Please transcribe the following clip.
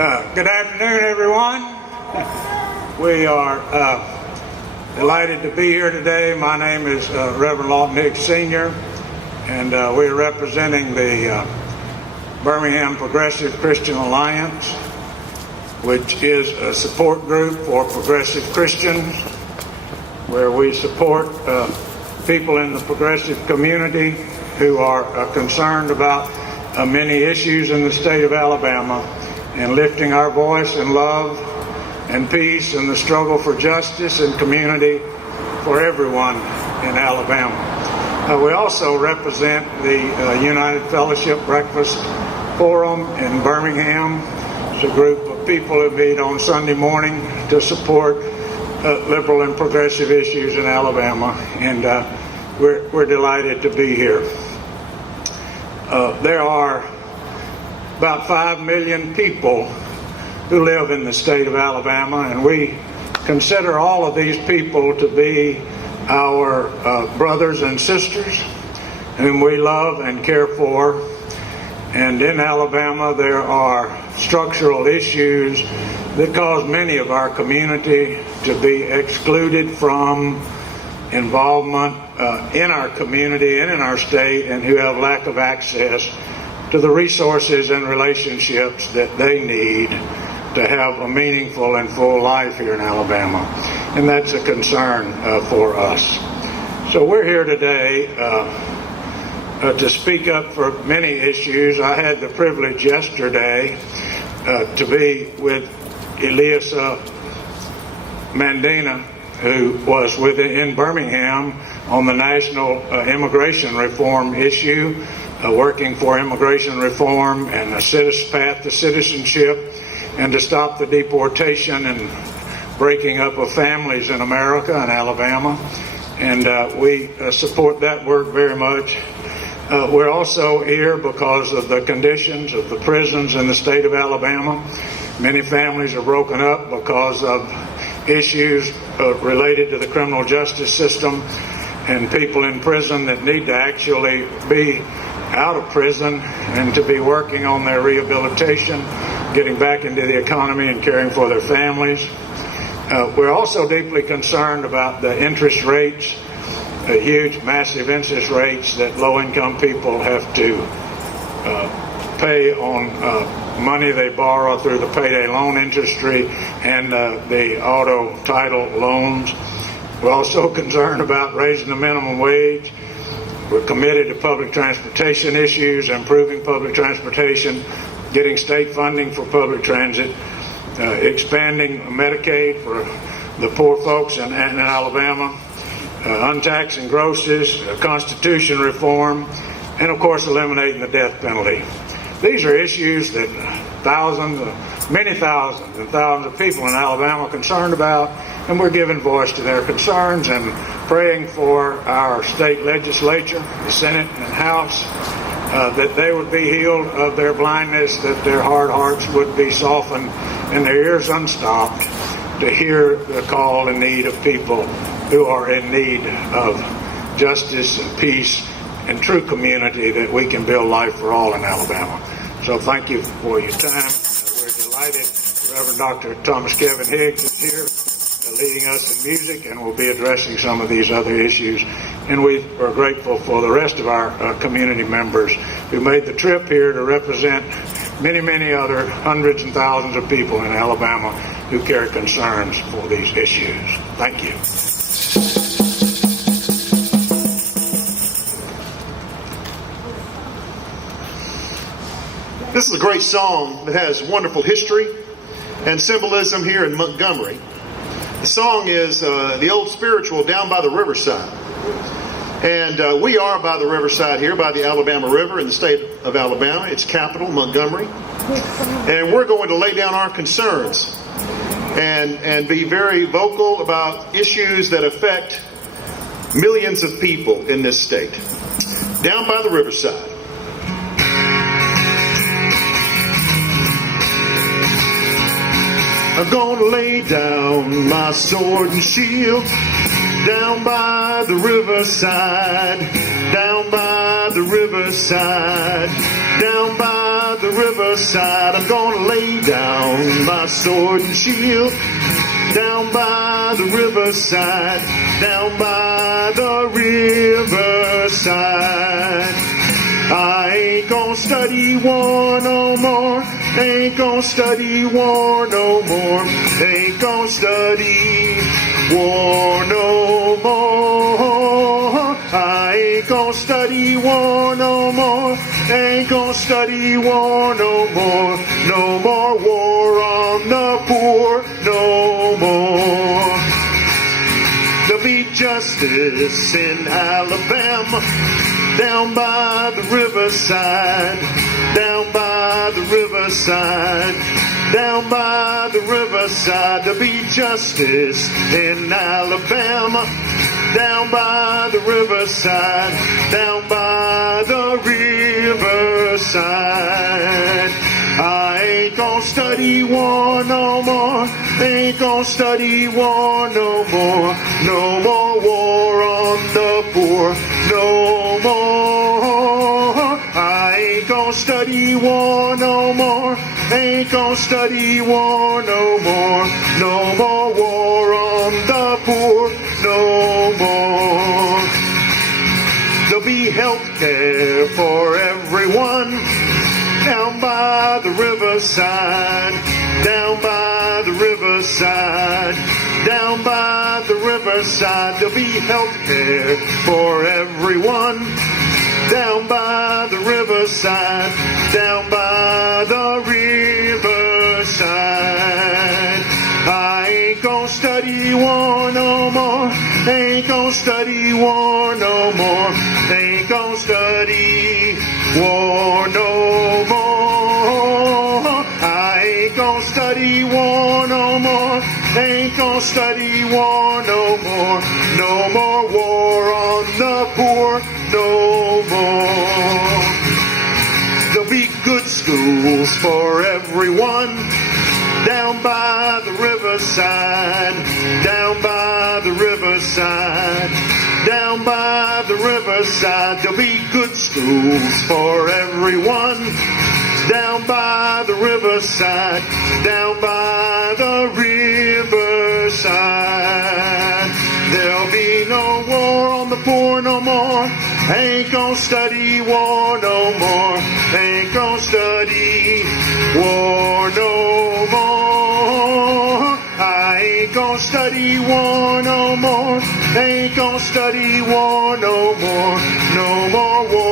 Good afternoon, everyone. We are delighted to be here today. My name is Reverend Lawton Hicks Sr., and we're representing the Birmingham Progressive Christian Alliance, which is a support group for progressive Christians, where we support people in the progressive community who are concerned about many issues in the state of Alabama, and lifting our voice in love and peace and the struggle for justice and community for everyone in Alabama. We also represent the United Fellowship Breakfast Forum in Birmingham. It's a group of people who meet on Sunday morning to support liberal and progressive issues in Alabama, and we're delighted to be here. There are about 5 million people who live in the state of Alabama, and we consider all of these people to be our brothers and sisters whom we love and care for. And in Alabama, there are structural issues that cause many of our community to be excluded from involvement in our community and in our state, and who have lack of access to the resources and relationships that they need to have a meaningful and full life here in Alabama. And that's a concern for us. So we're here today to speak up for many issues. I had the privilege yesterday to be with Eliasa Mandina, who was in Birmingham on the national immigration reform issue, working for immigration reform and a path to citizenship, and to stop the deportation and breaking up of families in America and Alabama. And we support that work very much. We're also here because of the conditions of the prisons in the state of Alabama. Many families are broken up because of issues related to the criminal justice system, and people in prison that need to actually be out of prison and to be working on their rehabilitation, getting back into the economy and caring for their families. We're also deeply concerned about the interest rates, the huge, massive interest rates that low-income people have to pay on money they borrow through the payday loan industry and the auto title loans. We're also concerned about raising the minimum wage. We're committed to public transportation issues, improving public transportation, getting state funding for public transit, expanding Medicaid for the poor folks in Alabama, untaxing grosses, constitution reform, and of course eliminating the death penalty. These are issues that many thousands and thousands of people in Alabama are concerned about, and we're giving voice to their concerns and praying for our state legislature, the Senate and House, that they would be healed of their blindness, that their hard hearts would be softened and their ears unstopped to hear the call and need of people who are in need of justice and peace and true community, that we can build life for all in Alabama. So thank you for your time. We're delighted. Reverend Dr. Thomas Kevin Higgs is here leading us in music, and we'll be addressing some of these other issues. And we are grateful for the rest of our community members who made the trip here to represent many, many other hundreds and thousands of people in Alabama who carry concerns for these issues. Thank you. This is a great song that has wonderful history and symbolism here in Montgomery. The song is the old spiritual Down by the Riverside. And we are by the riverside here, by the Alabama River in the state of Alabama, its capital, Montgomery. And we're going to lay down our concerns and be very vocal about issues that affect millions of people in this state. Down by the riverside. I'm gonna lay down my sword and shield down by the riverside, down by the riverside, down by by the riverside. I'm gonna lay down my sword and shield. Down by the riverside, down by the riverside. I ain't gonna study war no more. Ain't gonna study war no more. Ain't gonna study war no more. I ain't gonna study war no more. Ain't gonna study war no more. No more war on the poor. No more. There'll be justice in Alabama. Down by the riverside, down by the riverside, down by the riverside. There'll be justice in Alabama. Down by the riverside, down by the riverside. I ain't gonna study war no more. Ain't gonna study war no more. No more war on the poor. No more. I ain't gonna study war no more. Ain't gonna study war no more. No more war on the poor. No more. There'll be health care for everyone. Down by the riverside, down by the riverside, down by the riverside. There'll be health care for everyone. Down by the riverside, down by the riverside. I ain't gonna study war no more. Ain't gonna study war no more. Ain't gonna study war no more. I ain't gonna study war no more. Ain't gonna study war no more. No more war on the poor. No more. There'll be good schools for everyone. Down by the riverside, down by the riverside, down by the riverside. There'll be good schools for everyone. Down by the riverside, down by the riverside. There'll be no war on the poor no more. Ain't gonna study war no more. Ain't gonna study war no more. I ain't gonna study war no more. Ain't gonna study war no more. No more war.